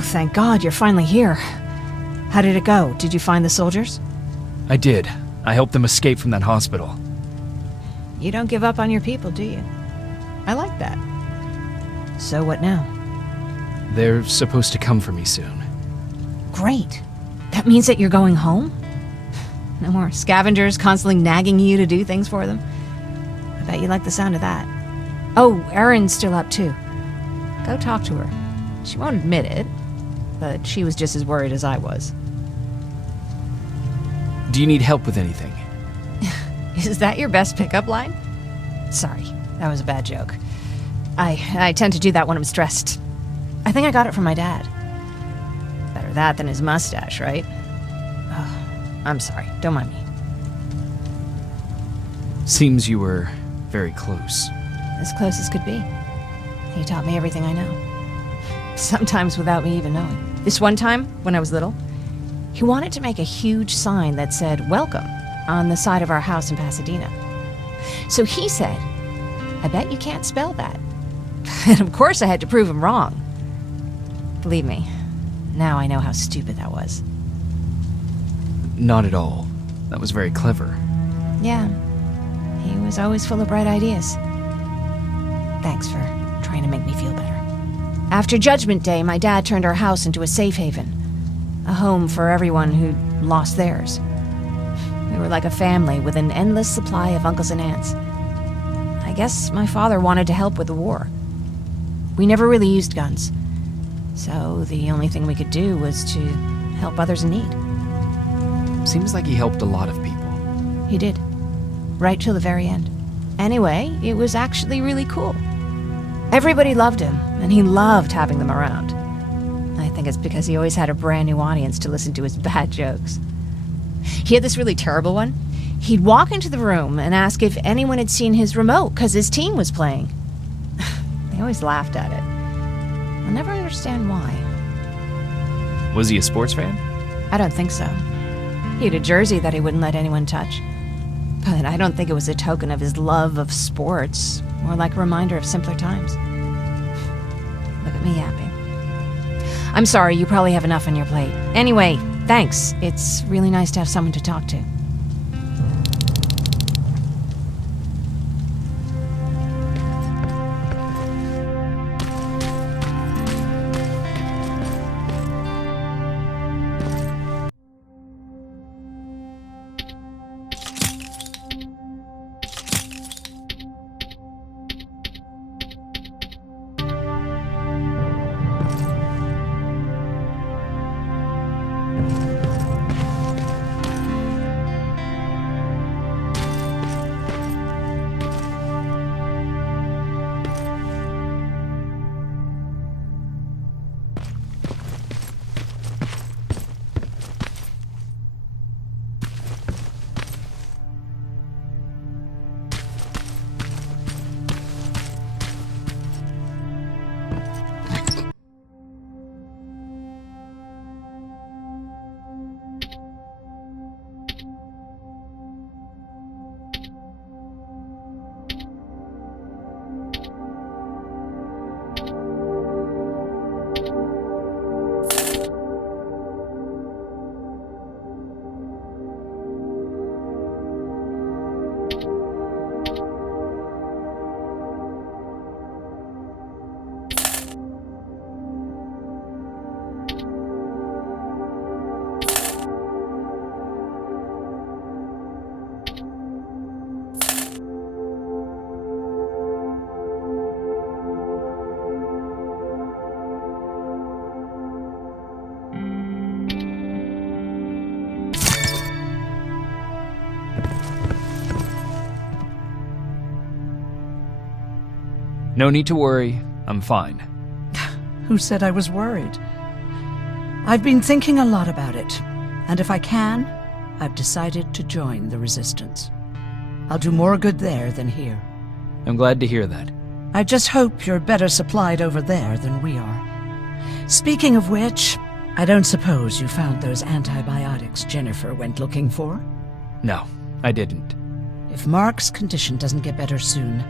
Oh, thank God you're finally here. How did it go? Did you find the soldiers? I did. I helped them escape from that hospital. You don't give up on your people, do you? I like that. So what now? They're supposed to come for me soon. Great. That means that you're going home? No more scavengers constantly nagging you to do things for them? I bet you like the sound of that. Oh, Erin's still up too. Go talk to her. She won't admit it, but she was just as worried as I was. Do you need help with anything? Is that your best pickup line? Sorry, that was a bad joke. I tend to do that when I'm stressed. I think I got it from my dad. Better that than his mustache, right? Oh, I'm sorry, don't mind me. Seems you were very close. As close as could be. He taught me everything I know. Sometimes without me even knowing. This one time, when I was little, he wanted to make a huge sign that said, "Welcome," on the side of our house in Pasadena. So he said, "I bet you can't spell that." And of course I had to prove him wrong. Believe me, now I know how stupid that was. Not at all. That was very clever. Yeah, he was always full of bright ideas. Thanks for trying to make me feel better. After Judgment Day, my dad turned our house into a safe haven. A home for everyone who'd lost theirs. We were like a family with an endless supply of uncles and aunts. I guess my father wanted to help with the war. We never really used guns, so the only thing we could do was to help others in need. Seems like he helped a lot of people. He did. Right till the very end. Anyway, it was actually really cool. Everybody loved him, and he loved having them around. I think it's because he always had a brand new audience to listen to his bad jokes. He had this really terrible one. He'd walk into the room and ask if anyone had seen his remote because his team was playing. They always laughed at it. I'll never understand why. Was he a sports fan? I don't think so. He had a jersey that he wouldn't let anyone touch. But I don't think it was a token of his love of sports, more like a reminder of simpler times. Look at me yapping. I'm sorry, you probably have enough on your plate. Anyway, thanks. It's really nice to have someone to talk to. No need to worry. I'm fine. Who said I was worried? I've been thinking a lot about it, and if I can, I've decided to join the Resistance. I'll do more good there than here. I'm glad to hear that. I just hope you're better supplied over there than we are. Speaking of which, I don't suppose you found those antibiotics Jennifer went looking for? No, I didn't. If Mark's condition doesn't get better soon,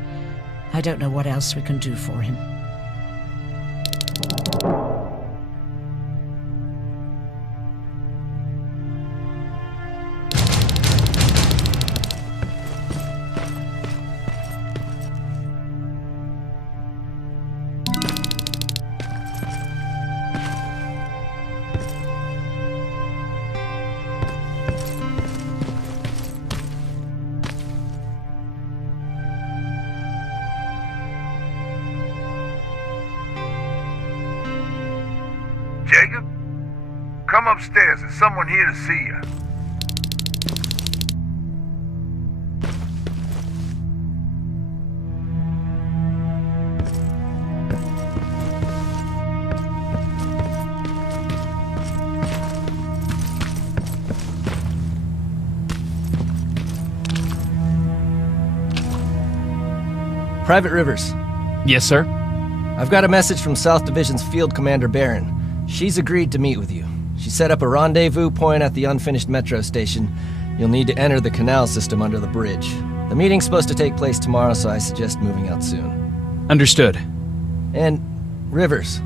I don't know what else we can do for him. Jacob? Come upstairs. There's someone here to see you. Private Rivers, Yes, sir? I've got a message from South Division's Field Commander Barron. She's agreed to meet with you. She set up a rendezvous point at the unfinished metro station. You'll need to enter the canal system under the bridge. The meeting's supposed to take place tomorrow, so I suggest moving out soon. Understood. And, Rivers,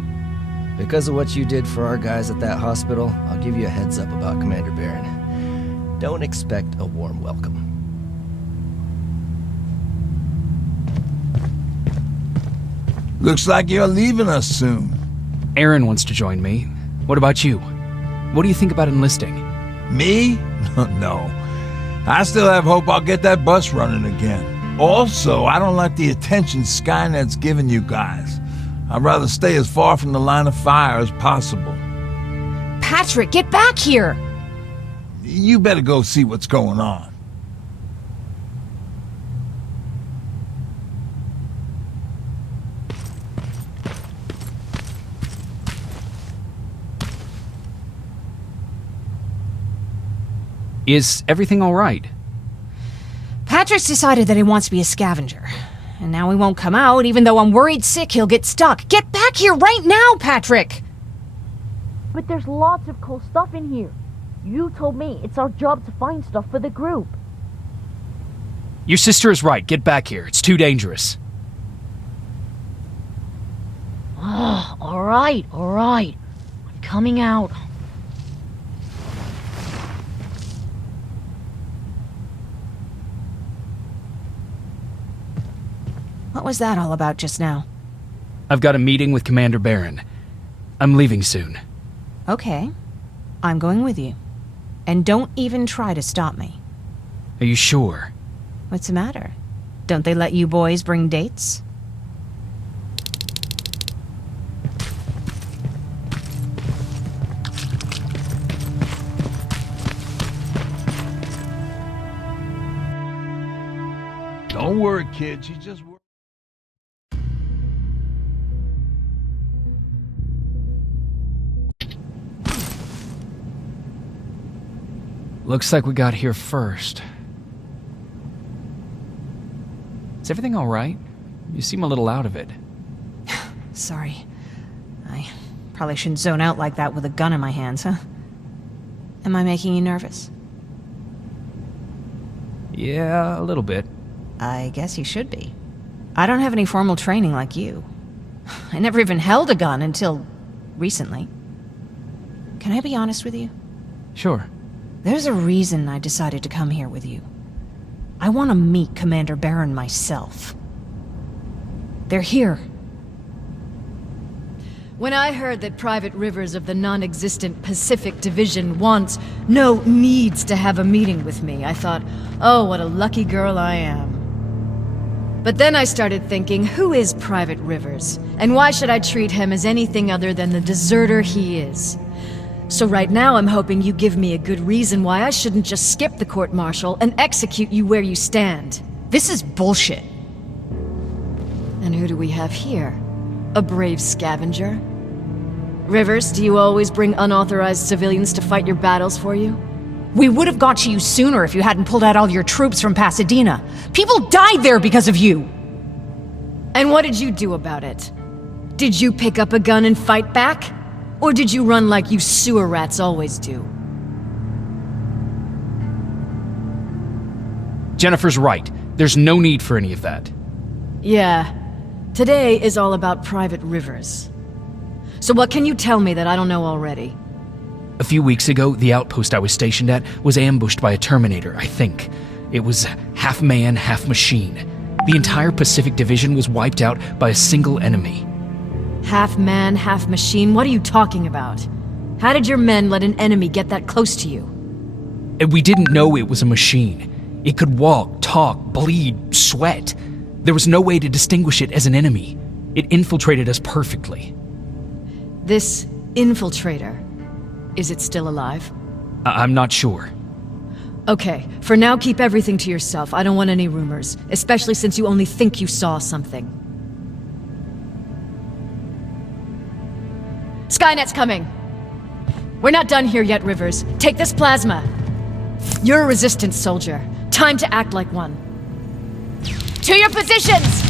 because of what you did for our guys at that hospital, I'll give you a heads up about Commander Barron. Don't expect a warm welcome. Looks like you're leaving us soon. Aaron wants to join me. What about you? What do you think about enlisting? Me? No. I still have hope I'll get that bus running again. Also, I don't like the attention Skynet's giving you guys. I'd rather stay as far from the line of fire as possible. Patrick, get back here! You better go see what's going on. Is everything all right? Patrick's decided that he wants to be a scavenger. And now he won't come out, even though I'm worried sick he'll get stuck. Get back here right now, Patrick! But there's lots of cool stuff in here. You told me it's our job to find stuff for the group. Your sister is right. Get back here. It's too dangerous. Alright. I'm coming out. What was that all about just now? I've got a meeting with Commander Barron. I'm leaving soon. Okay. I'm going with you. And don't even try to stop me. Are you sure? What's the matter? Don't they let you boys bring dates? Don't worry, kid. She's just... Looks like we got here first. Is everything all right? You seem a little out of it. Sorry. I probably shouldn't zone out like that with a gun in my hands, huh? Am I making you nervous? Yeah, a little bit. I guess you should be. I don't have any formal training like you. I never even held a gun until recently. Can I be honest with you? Sure. There's a reason I decided to come here with you. I want to meet Commander Barron myself. They're here. When I heard that Private Rivers of the non-existent Pacific Division needs to have a meeting with me, I thought, oh, what a lucky girl I am. But then I started thinking, who is Private Rivers? And why should I treat him as anything other than the deserter he is? So right now I'm hoping you give me a good reason why I shouldn't just skip the court-martial and execute you where you stand. This is bullshit. And who do we have here? A brave scavenger? Rivers, do you always bring unauthorized civilians to fight your battles for you? We would have got to you sooner if you hadn't pulled out all your troops from Pasadena. People died there because of you! And what did you do about it? Did you pick up a gun and fight back? Or did you run like you sewer rats always do? Jennifer's right. There's no need for any of that. Yeah. Today is all about Private Rivers. So what can you tell me that I don't know already? A few weeks ago, the outpost I was stationed at was ambushed by a Terminator, I think. It was half man, half machine. The entire Pacific Division was wiped out by a single enemy. Half man, half machine? What are you talking about? How did your men let an enemy get that close to you? And we didn't know it was a machine. It could walk, talk, bleed, sweat. There was no way to distinguish it as an enemy. It infiltrated us perfectly. This infiltrator. Is it still alive? I'm not sure. Okay, for now keep everything to yourself. I don't want any rumors, especially since you only think you saw something. Skynet's coming! We're not done here yet, Rivers. Take this plasma. You're a resistance soldier. Time to act like one. To your positions!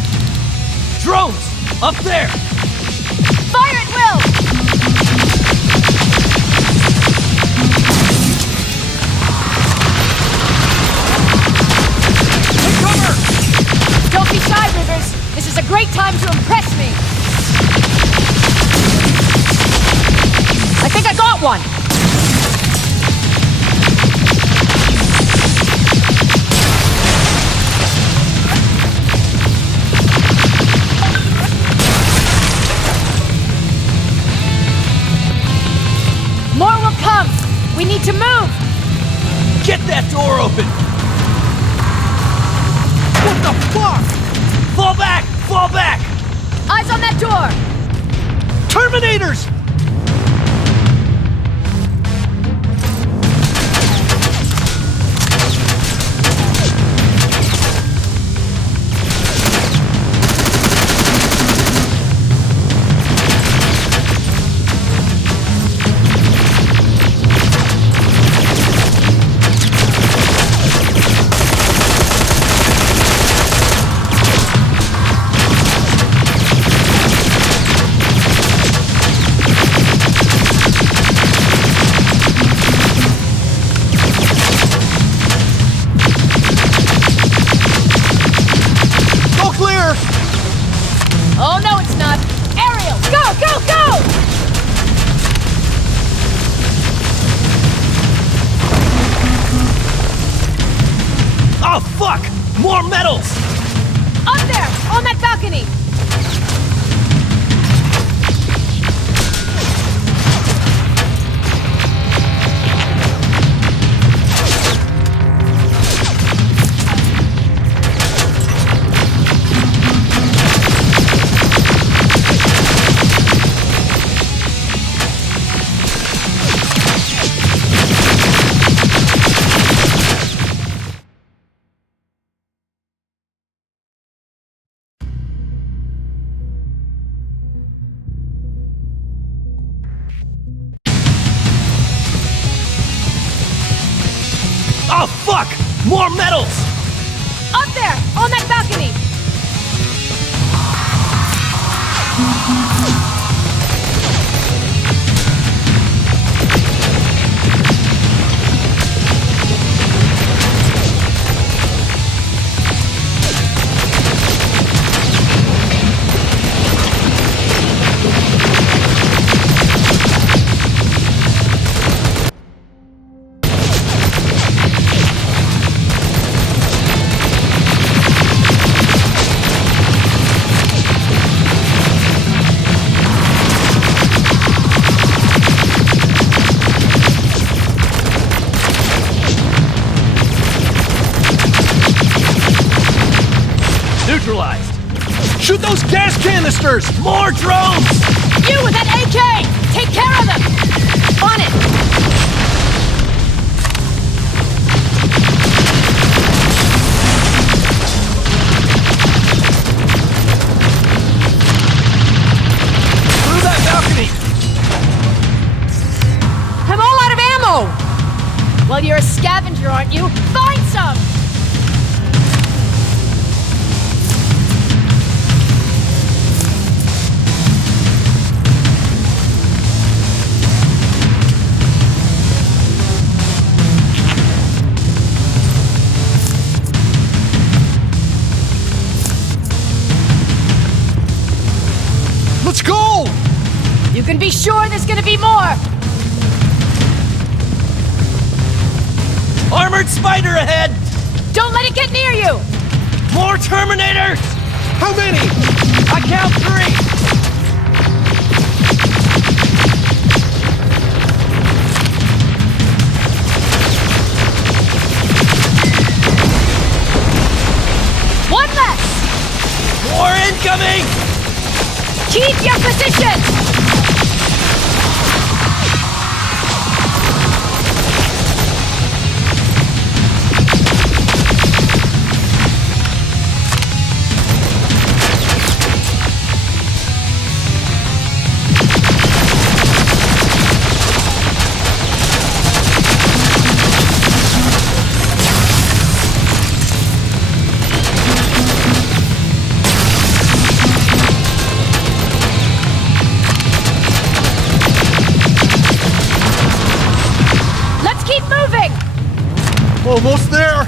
Drones! Up there! Fire at will! Take cover! Don't be shy, Rivers. This is a great time to impress me. I think I got one. More will come. We need to move. Get that door open! What the fuck? Fall back! Fall back! Eyes on that door. Terminators! Oh, no, it's not. Ariel, go, go, go! Oh, fuck! More metals! Up there, on that balcony! Oh, fuck! More metals! Up there, on that balcony! Neutralized! Shoot those gas canisters! More drones! You with that AK! Take care of them! On it! Through that balcony! I'm all out of ammo! Well, you're a scavenger, aren't you? Find some! Let's go! You can be sure there's gonna be more! Armored spider ahead! Don't let it get near you! More Terminators! How many? I count 3! One less! More incoming! Keep your position! Almost there!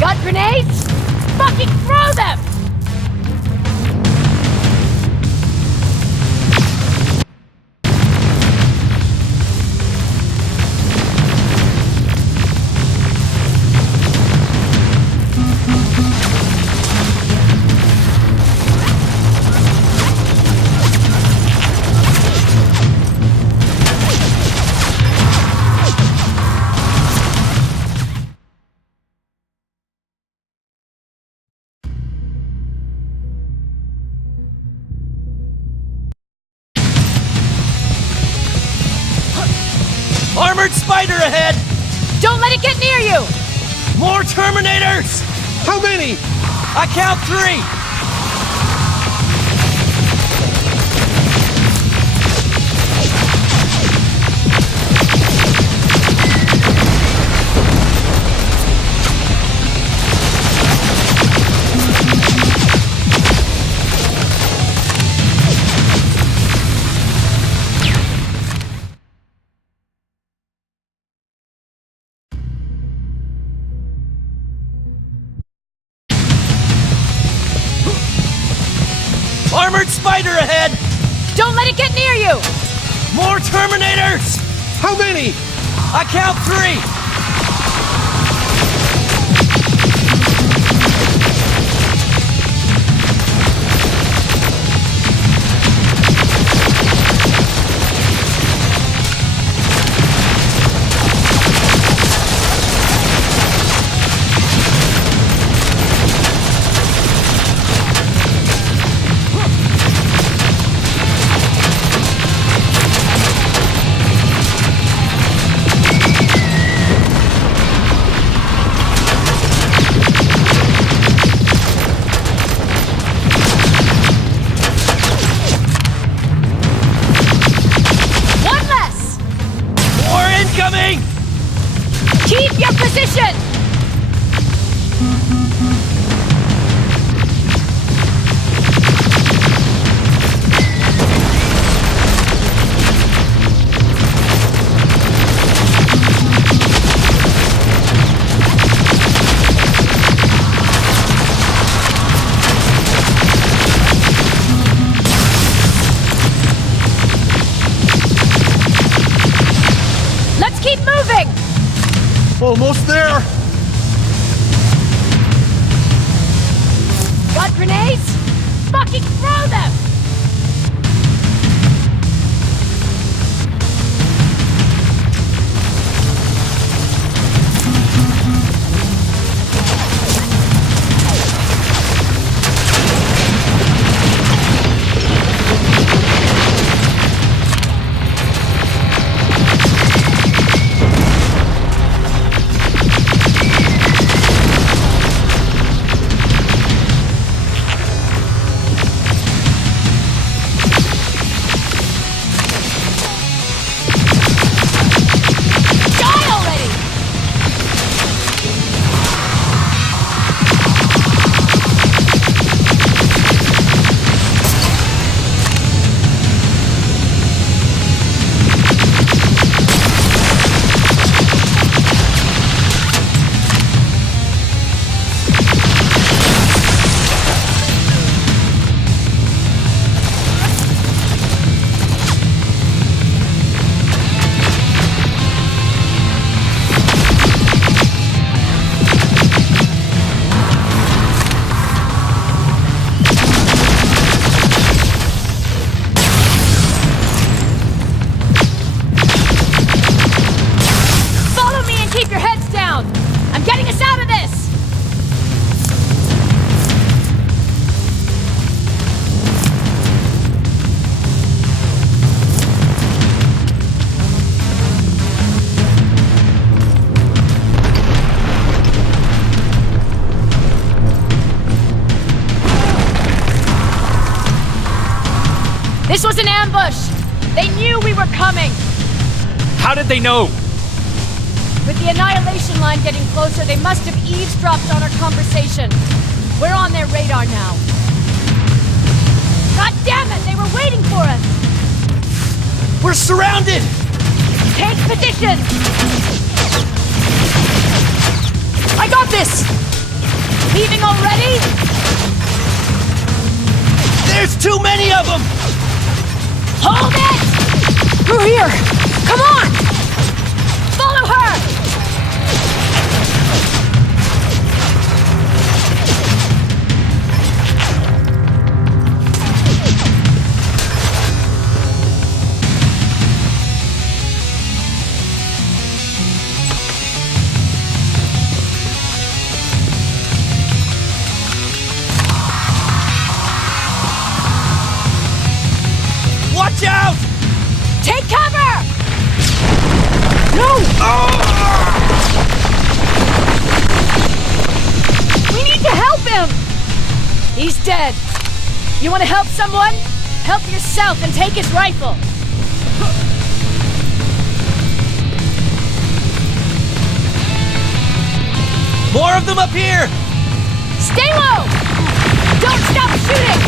Got grenades? Fucking throw them! Armored spider ahead! Don't let it get near you! More Terminators! How many? I count 3! Armored spider ahead! Don't let it get near you! More Terminators! How many? I count 3! One less! More incoming! Keep your position! Let's keep moving! Almost there! Got grenades? Fucking throw them! Die already! Follow me and keep your heads down! I'm getting us out of this! This was an ambush! They knew we were coming! How did they know? With the annihilation line getting closer, they must have eavesdropped on our conversation. We're on their radar now. God damn it! They were waiting for us! We're surrounded! Take position! I got this! Leaving already? There's too many of them! Hold it! Through here! Come on! Follow her! Watch out! Take cover! No! We need to help him! He's dead. You want to help someone? Help yourself and take his rifle. More of them up here! Stay low! Don't stop shooting!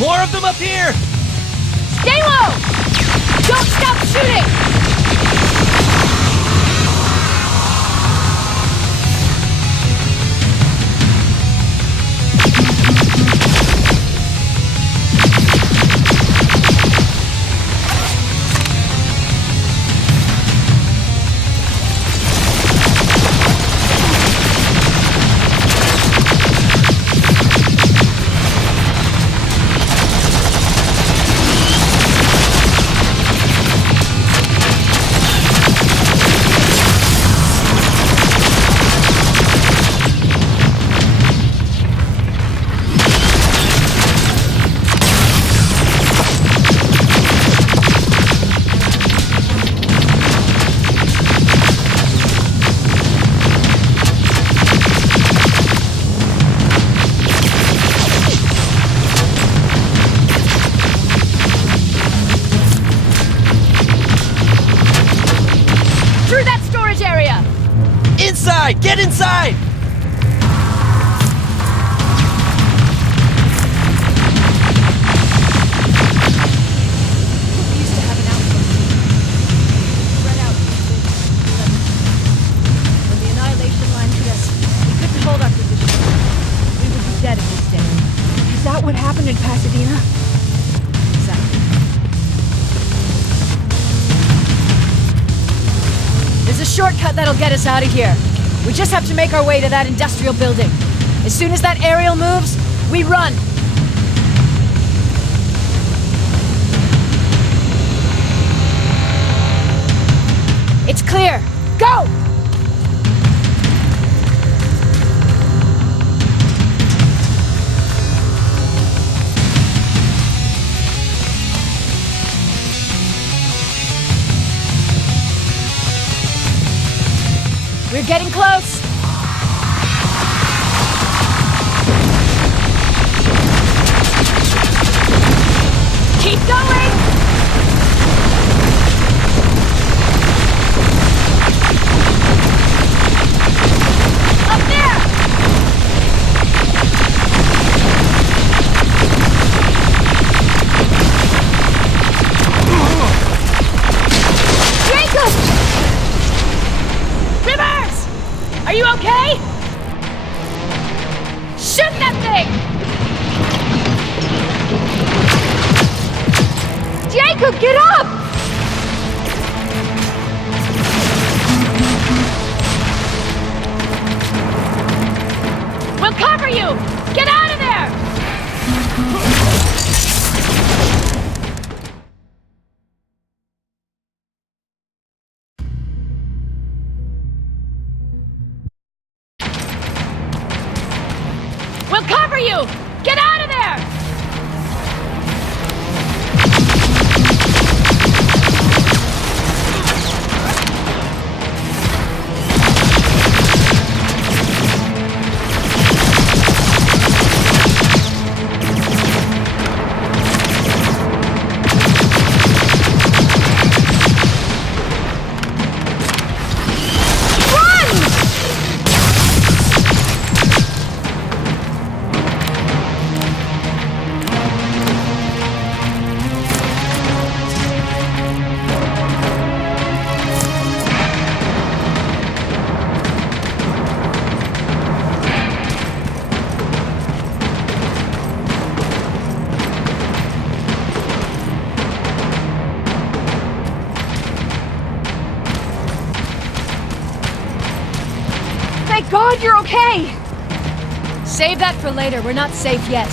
More of them up here! Stay low! Don't stop shooting! Inside! Get inside! We used to have an outpost. Spread out. When the annihilation line hit us, we couldn't hold our position. We would be dead if we stayed. Is that what happened in Pasadena? Exactly. There's a shortcut that'll get us out of here. We just have to make our way to that industrial building. As soon as that aerial moves, we run. It's clear. Go! We're getting close. Keep going. Up there. Jacob! Rivers! Are you okay? Shoot that thing! Jacob, get up! We'll cover you! Get out of there! We'll cover you! Get out of there! Thank God you're okay! Save that for later. We're not safe yet.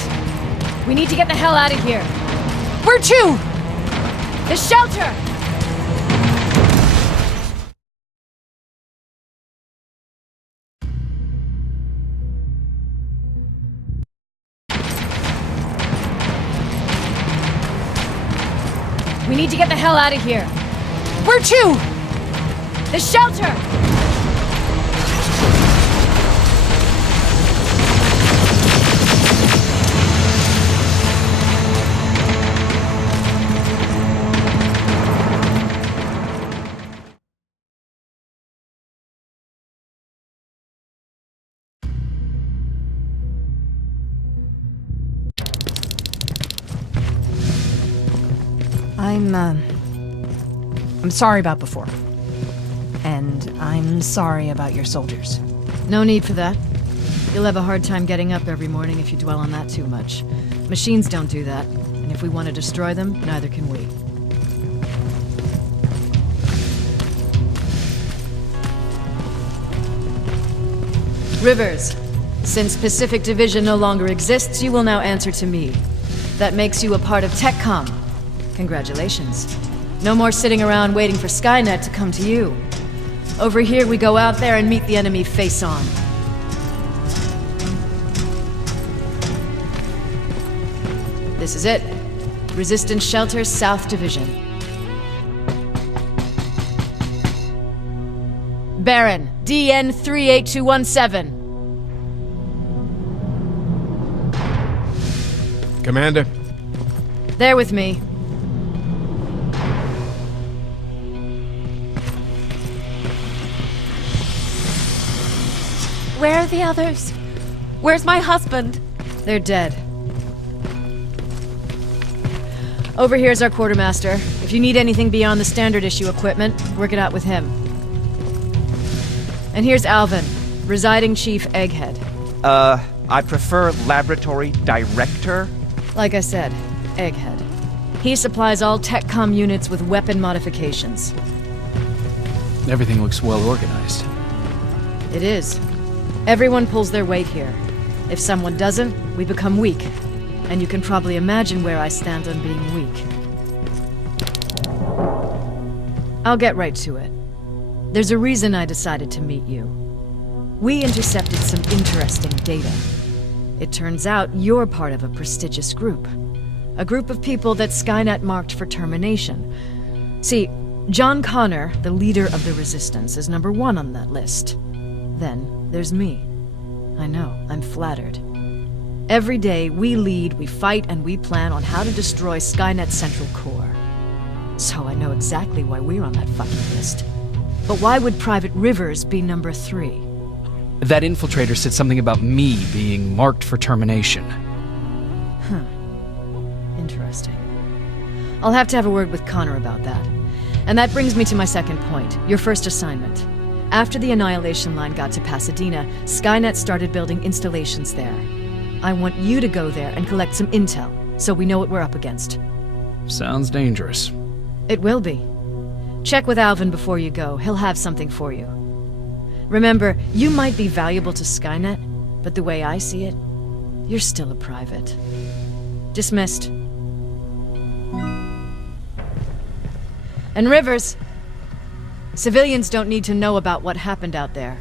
We need to get the hell out of here. Where to? The shelter! We need to get the hell out of here. Where to? The shelter! I'm sorry about before. And I'm sorry about your soldiers. No need for that. You'll have a hard time getting up every morning if you dwell on that too much. Machines don't do that, and if we want to destroy them, neither can we. Rivers, since Pacific Division no longer exists, you will now answer to me. That makes you a part of TechCom. Congratulations. No more sitting around waiting for Skynet to come to you. Over here, we go out there and meet the enemy face on. This is it. Resistance Shelter, South Division. Baron, DN 38217. Commander. There with me. Where are the others? Where's my husband? They're dead. Over here's our quartermaster. If you need anything beyond the standard issue equipment, work it out with him. And here's Alvin, residing chief Egghead. I prefer laboratory director. Like I said, Egghead. He supplies all TechCom units with weapon modifications. Everything looks well organized. It is. Everyone pulls their weight here. If someone doesn't, we become weak. And you can probably imagine where I stand on being weak. I'll get right to it. There's a reason I decided to meet you. We intercepted some interesting data. It turns out you're part of a prestigious group. A group of people that Skynet marked for termination. See, John Connor, the leader of the Resistance, is number 1 on that list. Then there's me. I know, I'm flattered. Every day, we lead, we fight, and we plan on how to destroy Skynet's central core. So I know exactly why we're on that fucking list. But why would Private Rivers be number 3? That infiltrator said something about me being marked for termination. Interesting. I'll have to have a word with Connor about that. And that brings me to my second point, your first assignment. After the Annihilation Line got to Pasadena, Skynet started building installations there. I want you to go there and collect some intel, so we know what we're up against. Sounds dangerous. It will be. Check with Alvin before you go. He'll have something for you. Remember, you might be valuable to Skynet, but the way I see it, you're still a private. Dismissed. And Rivers, civilians don't need to know about what happened out there.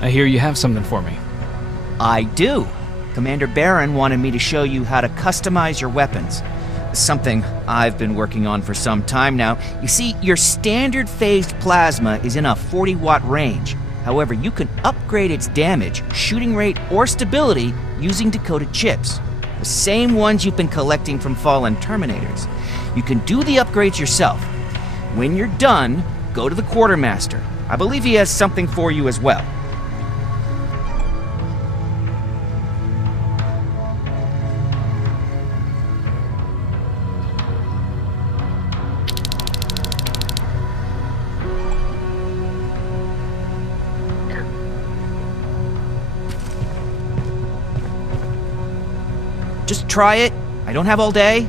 I hear you have something for me. I do. Commander Barron wanted me to show you how to customize your weapons. Something I've been working on for some time now. You see, your standard phased plasma is in a 40-watt range. However, you can upgrade its damage, shooting rate, or stability using decoded chips. The same ones you've been collecting from fallen Terminators. You can do the upgrades yourself. When you're done, go to the Quartermaster. I believe he has something for you as well. Just try it. I don't have all day.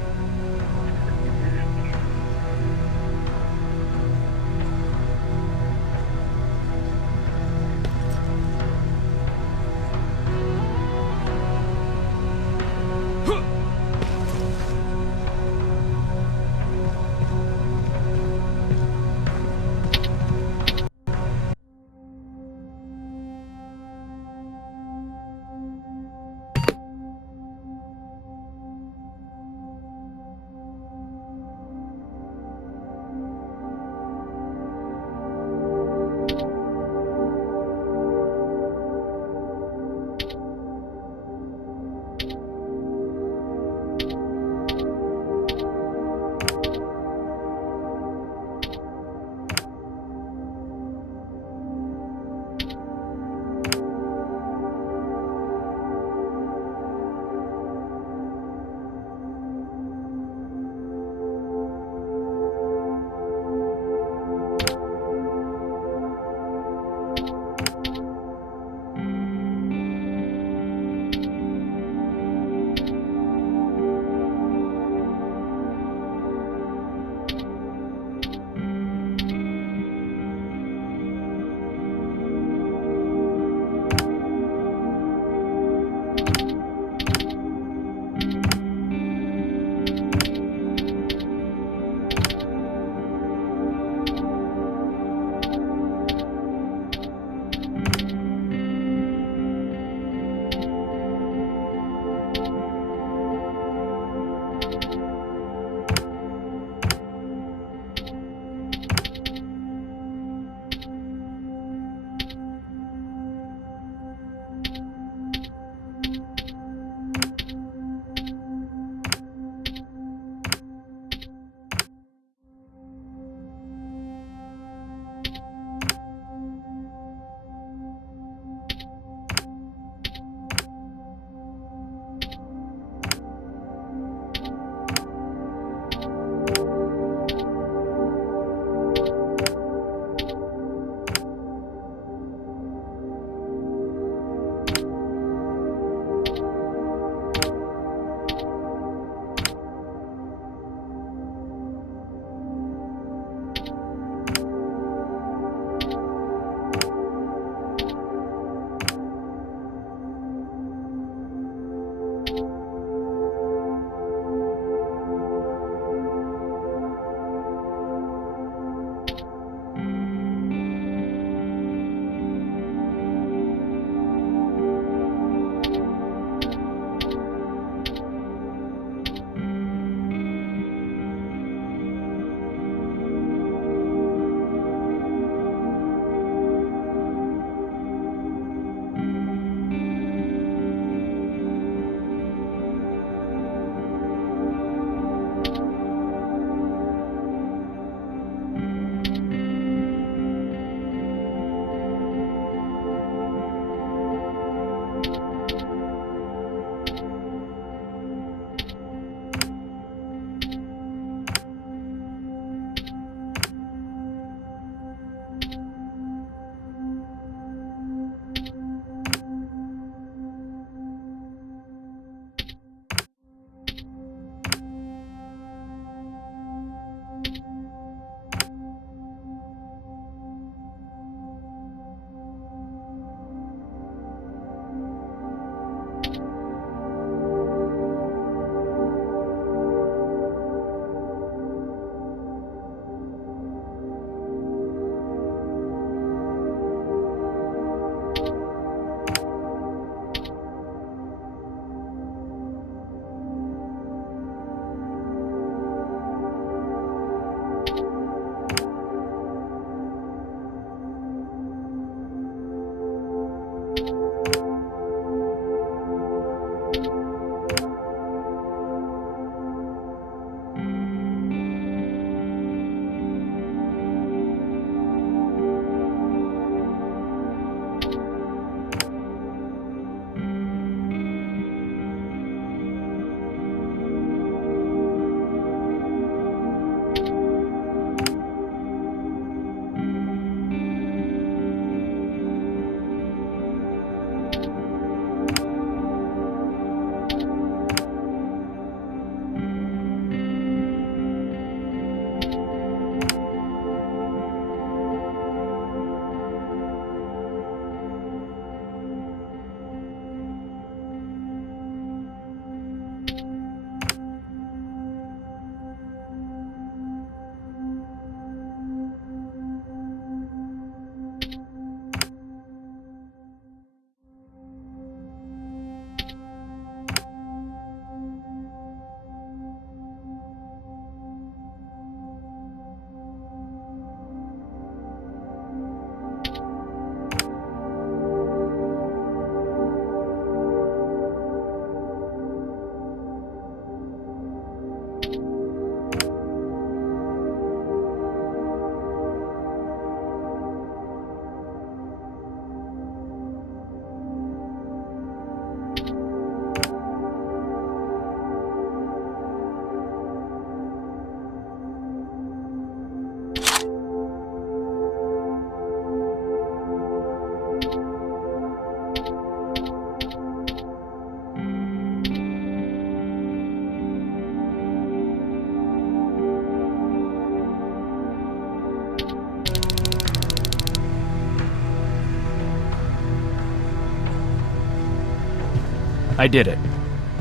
I did it.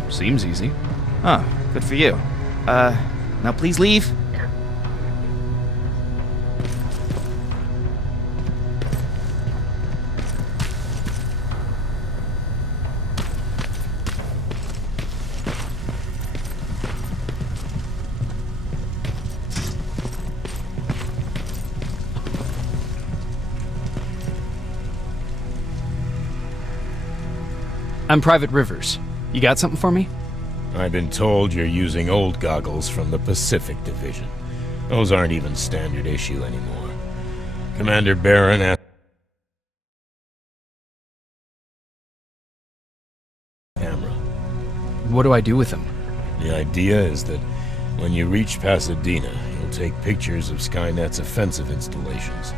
Seems easy. Oh, good for you. Now please leave. I'm Private Rivers. You got something for me? I've been told you're using old goggles from the Pacific Division. Those aren't even standard issue anymore. Commander Barron asked camera. What do I do with them? The idea is that when you reach Pasadena, you'll take pictures of Skynet's offensive installations.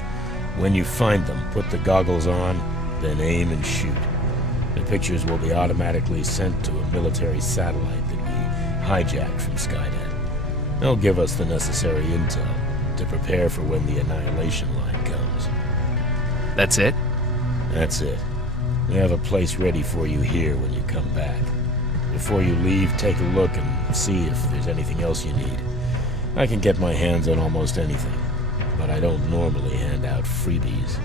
When you find them, put the goggles on, then aim and shoot. The pictures will be automatically sent to a military satellite that we hijacked from Skynet. They'll give us the necessary intel to prepare for when the annihilation line comes. That's it? That's it. We have a place ready for you here when you come back. Before you leave, take a look and see if there's anything else you need. I can get my hands on almost anything, but I don't normally hand out freebies.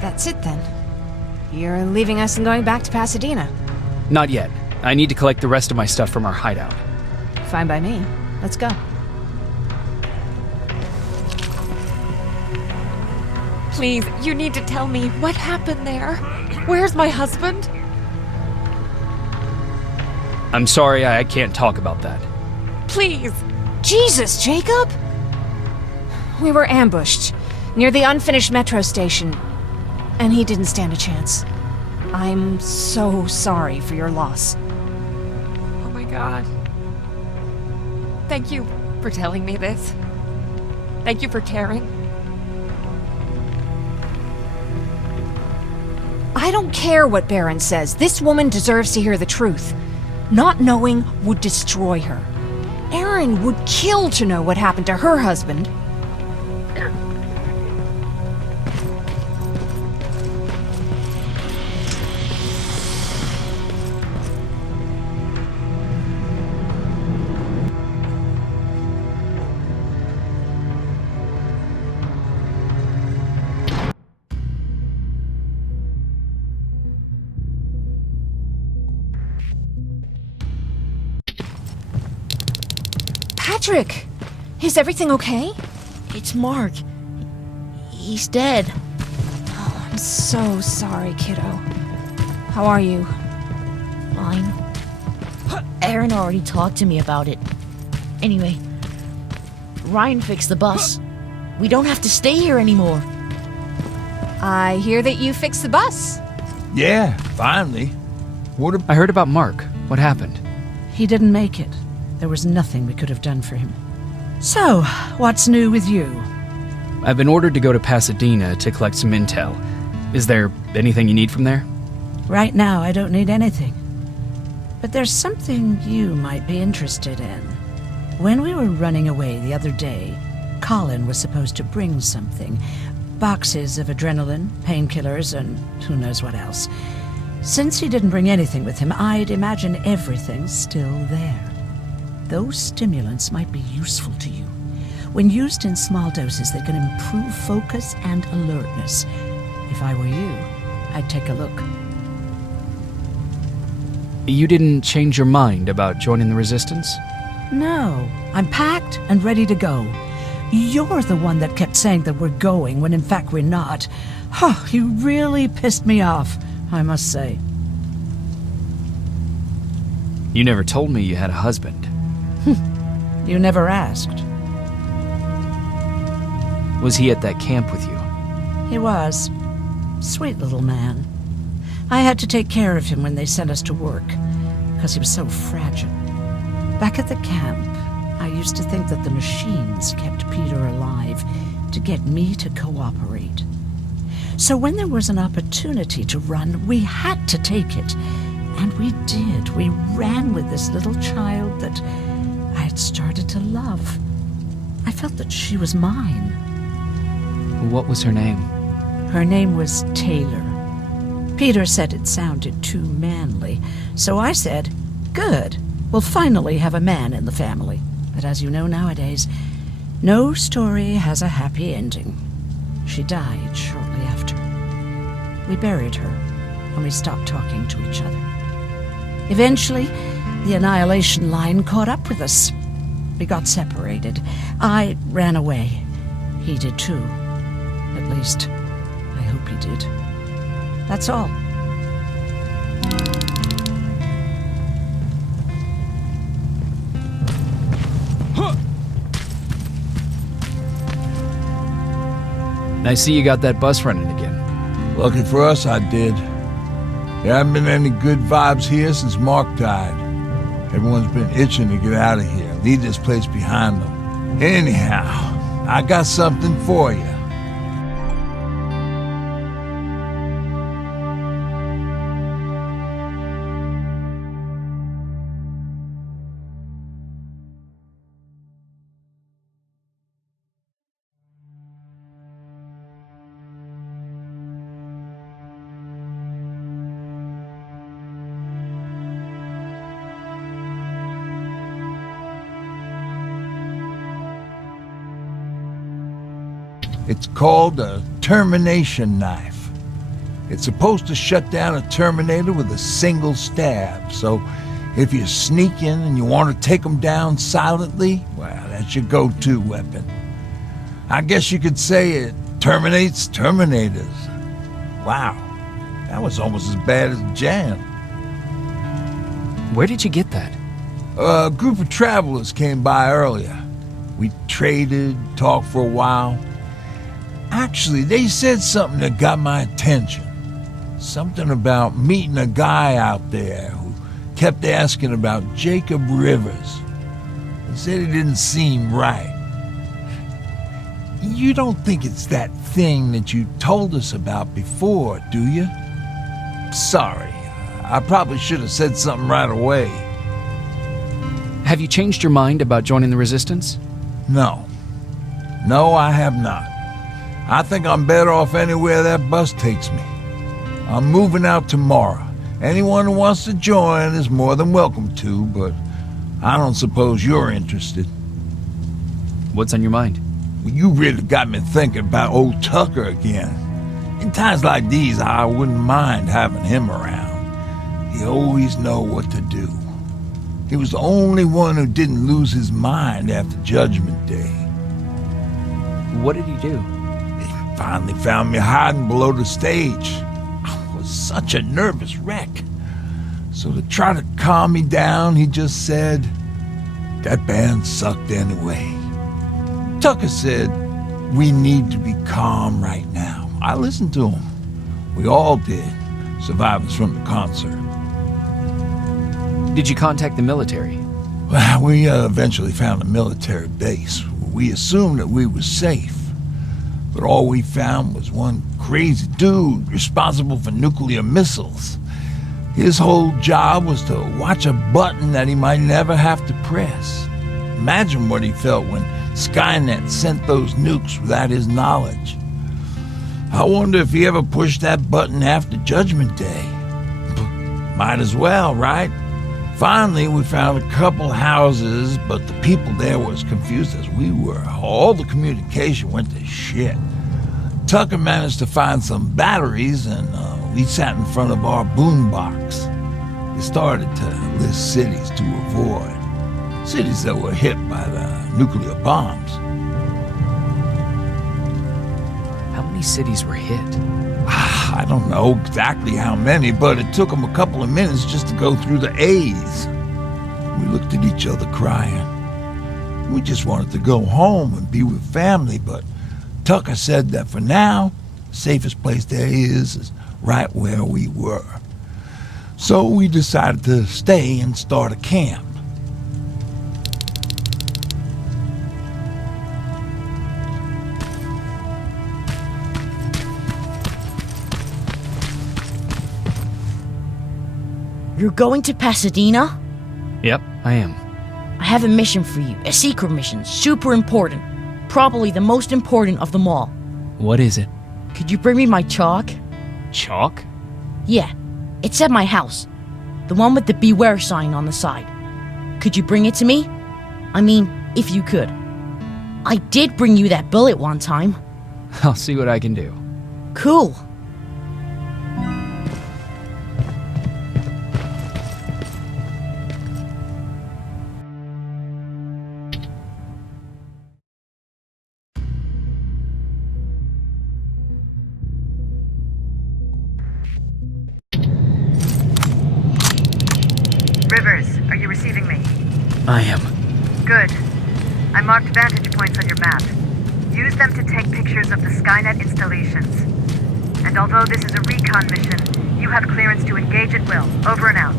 That's it then. You're leaving us and going back to Pasadena. Not yet. I need to collect the rest of my stuff from our hideout. Fine by me. Let's go. Please, you need to tell me what happened there. Where's my husband? I'm sorry, I can't talk about that. Please. Jesus, Jacob! We were ambushed near the unfinished metro station, and he didn't stand a chance. I'm so sorry for your loss. Oh my God. Thank you for telling me this. Thank you for caring. I don't care what Barron says. This woman deserves to hear the truth. Not knowing would destroy her. Erin would kill to know what happened to her husband. Patrick! Is everything okay? It's Mark. He's dead. Oh, I'm so sorry, kiddo. How are you? Fine. Erin already talked to me about it. Anyway, Ryan fixed the bus. We don't have to stay here anymore. I hear that you fixed the bus. Yeah, finally. What I heard about Mark. What happened? He didn't make it. There was nothing we could have done for him. So, what's new with you? I've been ordered to go to Pasadena to collect some intel. Is there anything you need from there? Right now, I don't need anything. But there's something you might be interested in. When we were running away the other day, Colin was supposed to bring something. Boxes of adrenaline, painkillers, and who knows what else. Since he didn't bring anything with him, I'd imagine everything's still there. Those stimulants might be useful to you. When used in small doses, they can improve focus and alertness. If I were you, I'd take a look. You didn't change your mind about joining the Resistance? No, I'm packed and ready to go. You're the one that kept saying that we're going when in fact we're not. Oh, you really pissed me off, I must say. You never told me you had a husband. You never asked. Was he at that camp with you? He was. Sweet little man. I had to take care of him when they sent us to work, because he was so fragile. Back at the camp, I used to think that the machines kept Peter alive to get me to cooperate. So when there was an opportunity to run, we had to take it. And we did. We ran with this little child that I had started to love. I felt that she was mine. What was her name? Her name was Taylor. Peter said it sounded too manly, so I said, good, we'll finally have a man in the family. But as you know nowadays, no story has a happy ending. She died shortly after. We buried her, and we stopped talking to each other. Eventually, the Annihilation Line caught up with us. We got separated. I ran away. He did too. At least, I hope he did. That's all. I see you got that bus running again. Lucky for us, I did. There haven't been any good vibes here since Mark died. Everyone's been itching to get out of here, leave this place behind them. Anyhow, I got something for you. It's called a termination knife. It's supposed to shut down a Terminator with a single stab, so if you sneak in and you want to take them down silently, well, that's your go-to weapon. I guess you could say it terminates Terminators. Wow, that was almost as bad as Jan. Where did you get that? A group of travelers came by earlier. We traded, talked for a while. Actually, they said something that got my attention. Something about meeting a guy out there who kept asking about Jacob Rivers. He said it didn't seem right. You don't think it's that thing that you told us about before, do you? Sorry, I probably should have said something right away. Have you changed your mind about joining the Resistance? No. No, I have not. I think I'm better off anywhere that bus takes me. I'm moving out tomorrow. Anyone who wants to join is more than welcome to, but I don't suppose you're interested. What's on your mind? Well, you really got me thinking about old Tucker again. In times like these, I wouldn't mind having him around. He always know what to do. He was the only one who didn't lose his mind after Judgment Day. What did he do? Finally found me hiding below the stage. I was such a nervous wreck. So to try to calm me down, he just said, that band sucked anyway. Tucker said, we need to be calm right now. I listened to him. We all did, survivors from the concert. Did you contact the military? Well, we eventually found a military base. We assumed that we were safe. But all we found was one crazy dude responsible for nuclear missiles. His whole job was to watch a button that he might never have to press. Imagine what he felt when Skynet sent those nukes without his knowledge. I wonder if he ever pushed that button after Judgment Day. Might as well, right? Finally, we found a couple houses, but the people there were as confused as we were. All the communication went to shit. Tucker managed to find some batteries, and we sat in front of our boombox. They started to list cities to avoid. Cities that were hit by the nuclear bombs. How many cities were hit? I don't know exactly how many, but it took them a couple of minutes just to go through the A's. We looked at each other crying. We just wanted to go home and be with family, but Tucker said that for now, the safest place there is right where we were. So we decided to stay and start a camp. You're going to Pasadena? Yep, I am. I have a mission for you. A secret mission. Super important. Probably the most important of them all. What is it? Could you bring me my chalk? Chalk? Yeah. It's at my house. The one with the beware sign on the side. Could you bring it to me? I mean, if you could. I did bring you that bullet one time. I'll see what I can do. Cool. Rivers, are you receiving me? I am. Good. I marked vantage points on your map. Use them to take pictures of the Skynet installations. And although this is a recon mission, you have clearance to engage at will. Over and out.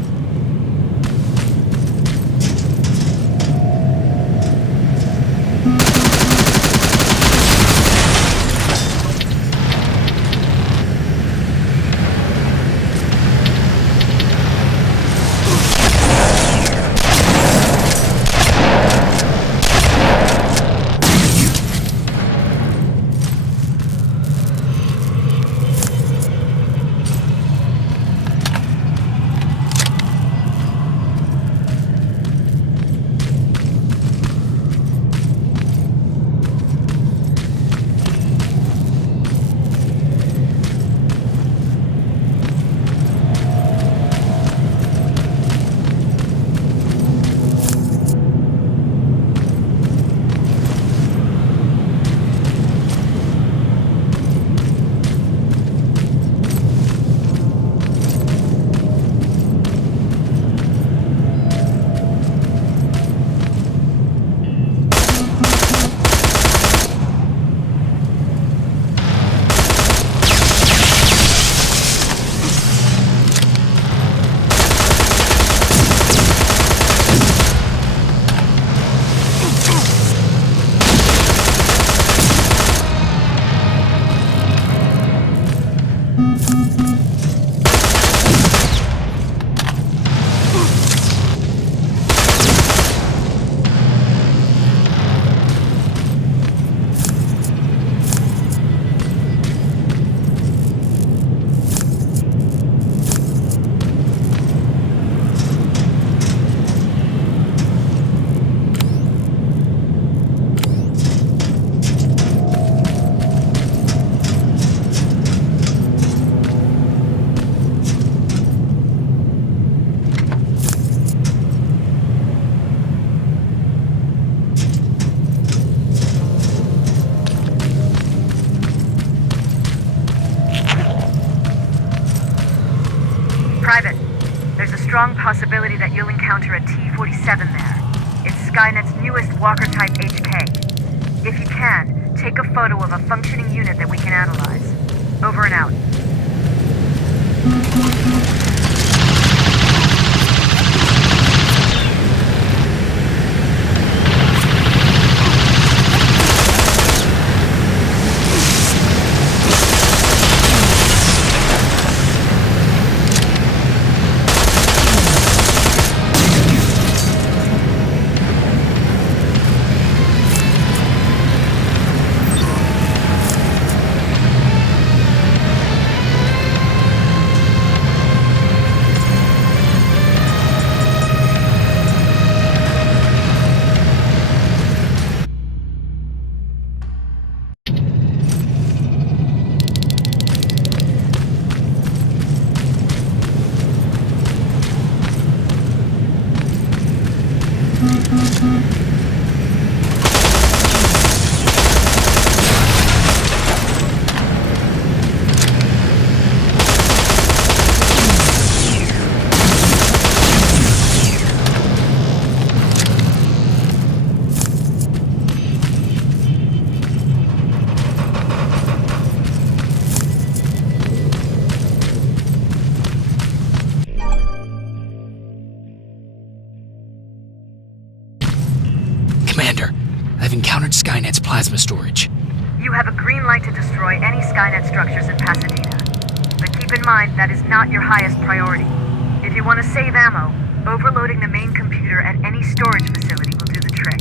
Private, there's a strong possibility that you'll encounter a T-47 there. It's Skynet's newest Walker-type HK. If you can, take a photo of a functioning unit that we can analyze. Over and out. Skynet's plasma storage. You have a green light to destroy any Skynet structures in Pasadena. But keep in mind that is not your highest priority. If you want to save ammo, overloading the main computer at any storage facility will do the trick.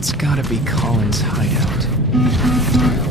That's gotta be Colin's hideout.